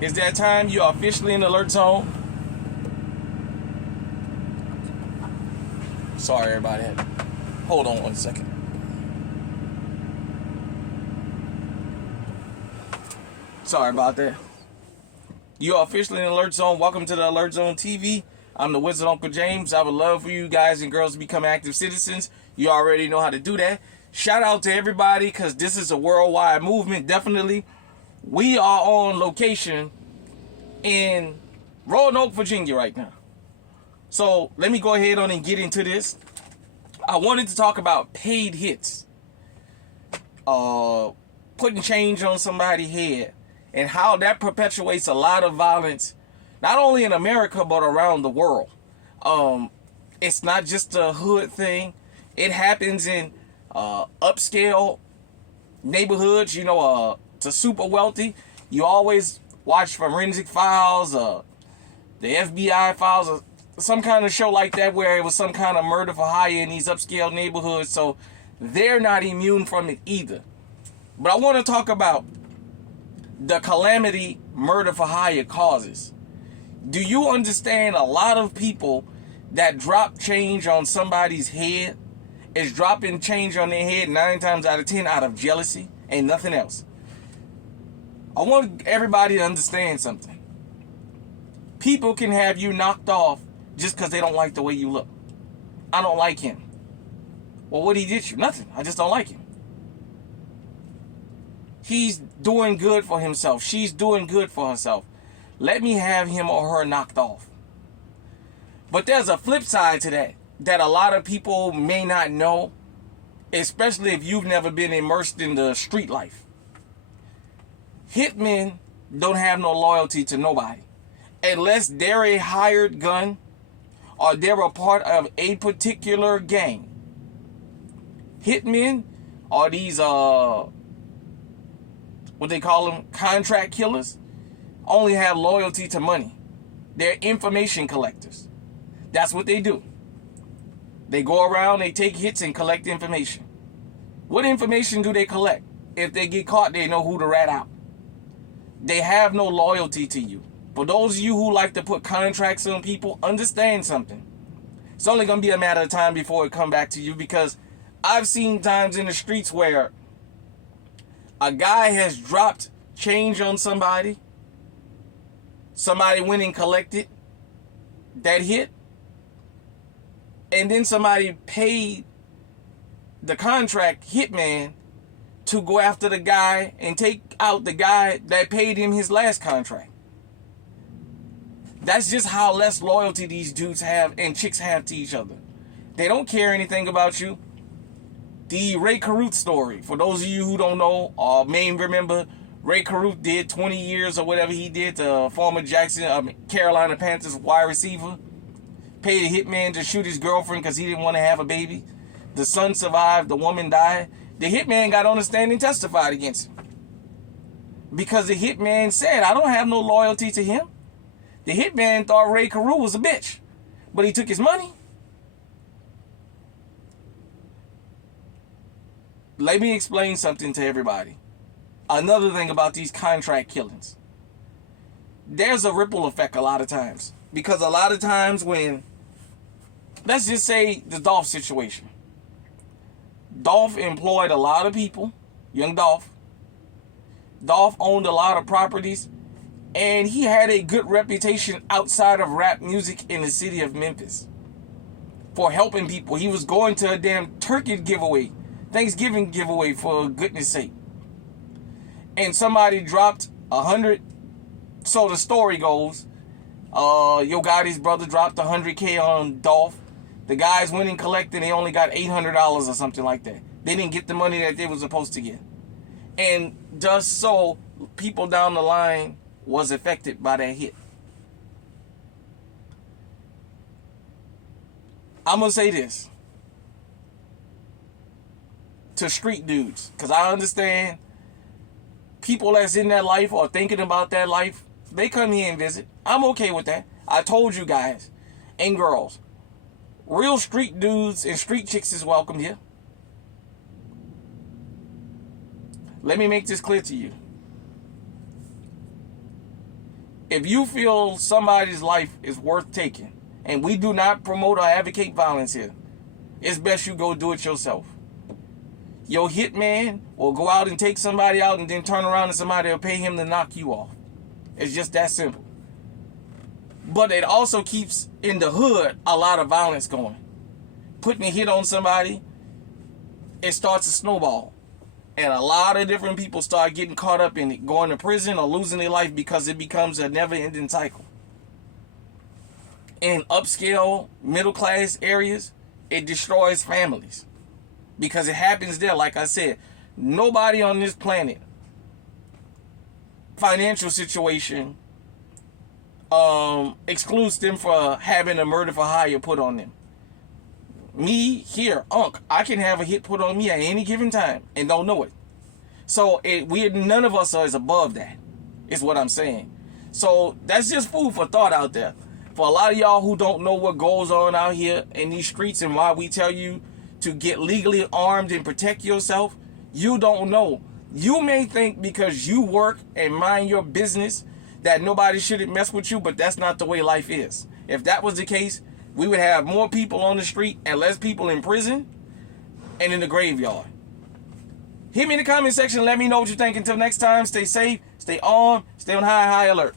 It's that time. You are officially in the alert zone. Sorry, everybody. Hold on 1 second. Sorry about that. You are officially in the alert zone. Welcome to the Alert Zone TV. I'm the Wizard Uncle James. I would love for you guys and girls to become active citizens. You already know how to do that. Shout out to everybody because this is a worldwide movement. Definitely. We are on location in Roanoke, Virginia right now. So let me go ahead on and get into this. I wanted to talk about paid hits. Putting change on somebody's head and how that perpetuates a lot of violence, not only in America, but around the world. It's not just a hood thing. It happens in upscale neighborhoods, to super wealthy. You always watch Forensic Files, the FBI Files, or some kind of show like that where it was some kind of murder for hire in these upscale neighborhoods. So they're not immune from it either. But I want to talk about the calamity murder for hire causes. Do you understand a lot of people that drop change on somebody's head is dropping change on their head 9 times out of 10 out of jealousy and nothing else? I want everybody to understand something. People can have you knocked off just because they don't like the way you look. I don't like him. Well, what he did you? Nothing. I just don't like him. He's doing good for himself. She's doing good for herself. Let me have him or her knocked off. But there's a flip side to that a lot of people may not know, especially if you've never been immersed in the street life. Hitmen don't have no loyalty to nobody unless they're a hired gun or they're a part of a particular gang. Hitmen are these what they call them, contract killers, only have loyalty to money. They're information collectors. That's what they do. They go around, they take hits and collect information. What information do they collect? If they get caught, they know who to rat out. They have no loyalty to you. For those of you who like to put contracts on people, understand something. It's only going to be a matter of time before it come back to you, because I've seen times in the streets where a guy has dropped change on somebody. Somebody went and collected that hit. And then somebody paid the contract hitman to go after the guy and take out the guy that paid him his last contract. That's just how less loyalty these dudes have and chicks have to each other. They don't care anything about you. The Ray Caruth story, for those of you who don't know or may remember, Ray Caruth did 20 years or whatever he did to former Carolina Panthers wide receiver. Paid a hitman to shoot his girlfriend because he didn't want to have a baby. The son survived, the woman died. The hitman got on the stand and testified against him. Because the hitman said, I don't have no loyalty to him. The hitman thought Ray Caruth was a bitch, but he took his money. Let me explain something to everybody. Another thing about these contract killings. There's a ripple effect a lot of times. Because a lot of times when, let's just say the Dolph situation. Dolph employed a lot of people, young Dolph. Dolph owned a lot of properties. And he had a good reputation outside of rap music in the city of Memphis for helping people. He was going to a damn turkey giveaway, Thanksgiving giveaway, for goodness sake. And somebody dropped 100. So the story goes, Yo Gotti's brother dropped 100K on Dolph. The guys went and collected. They only got $800 or something like that. They didn't get the money that they were supposed to get. And just so people down the line was affected by that hit. I'm going to say this to street dudes, because I understand people that's in that life or thinking about that life, they come here and visit. I'm okay with that. I told you guys and girls, real street dudes and street chicks is welcome here. Let me make this clear to you. If you feel somebody's life is worth taking, and we do not promote or advocate violence here, it's best you go do it yourself. Your hitman will go out and take somebody out and then turn around and somebody will pay him to knock you off. It's just that simple. But it also keeps in the hood a lot of violence going. Putting a hit on somebody, it starts to snowball. And a lot of different people start getting caught up in it, going to prison or losing their life because it becomes a never-ending cycle. In upscale, middle-class areas, it destroys families. Because it happens there, like I said. Nobody on this planet, financial situation, excludes them for having a murder for hire put on them. Me, here, I can have a hit put on me at any given time and don't know it. So none of us are above that, is what I'm saying. So that's just food for thought out there. For a lot of y'all who don't know what goes on out here in these streets and why we tell you to get legally armed and protect yourself, you don't know. You may think because you work and mind your business that nobody shouldn't mess with you, but that's not the way life is. If that was the case, we would have more people on the street and less people in prison and in the graveyard. Hit me in the comment section. Let me know what you think. Until next time, stay safe, stay armed, stay on high alert.